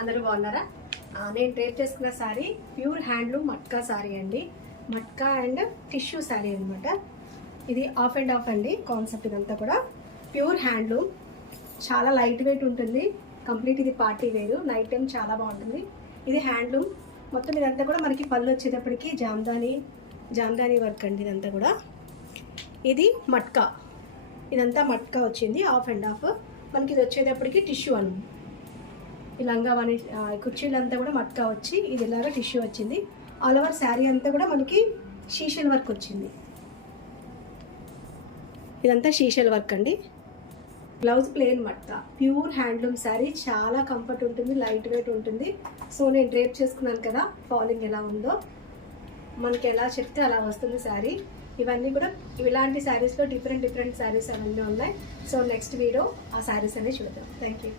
అందరూ బాగున్నారా? నేను డ్రేప్ చేసుకున్న శారీ ప్యూర్ హ్యాండ్లూమ్ మట్కా శారీ అండి. మట్కా అండ్ టిష్యూ శారీ అనమాట. ఇది ఆఫ్ అండ్ ఆఫ్ అండి కాన్సెప్ట్. ఇదంతా కూడా ప్యూర్ హ్యాండ్లూమ్, చాలా లైట్ వెయిట్ ఉంటుంది. కంప్లీట్ ఇది పార్టీ వేరు, నైట్ టైం చాలా బాగుంటుంది. ఇది హ్యాండ్లూమ్ మొత్తం. ఇదంతా కూడా మనకి పళ్ళు వచ్చేటప్పటికి జామ్దాని వర్క్ అండి. ఇదంతా కూడా ఇది మట్కా, ఇదంతా మట్కా వచ్చింది ఆఫ్ అండ్ ఆఫ్. మనకి ఇది వచ్చేటప్పటికి టిష్యూ అండి. ఈ లంగా వని కుర్చీలంతా కూడా మట్కా వచ్చి ఇది ఇలాగా టిష్యూ వచ్చింది. ఆల్ ఓవర్ శారీ అంతా కూడా మనకి షీషల్ వర్క్ వచ్చింది. ఇదంతా షీషల్ వర్క్ అండి. Blouse plain matka, pure handloom sari. చాలా కంఫర్ట్ ఉంటుంది, లైట్ వెయిట్ ఉంటుంది. సో నేను డ్రేప్ చేసుకున్నాను కదా, ఫాలింగ్ ఎలా ఉందో మనకి ఎలా చెప్తే అలా వస్తుంది శారీ. ఇవన్నీ కూడా ఇలాంటి శారీస్లో డిఫరెంట్ శారీస్ అవన్నీ ఉన్నాయి. సో నెక్స్ట్ వీడియో ఆ శారీస్ అనేవి చూద్దాం. Thank you.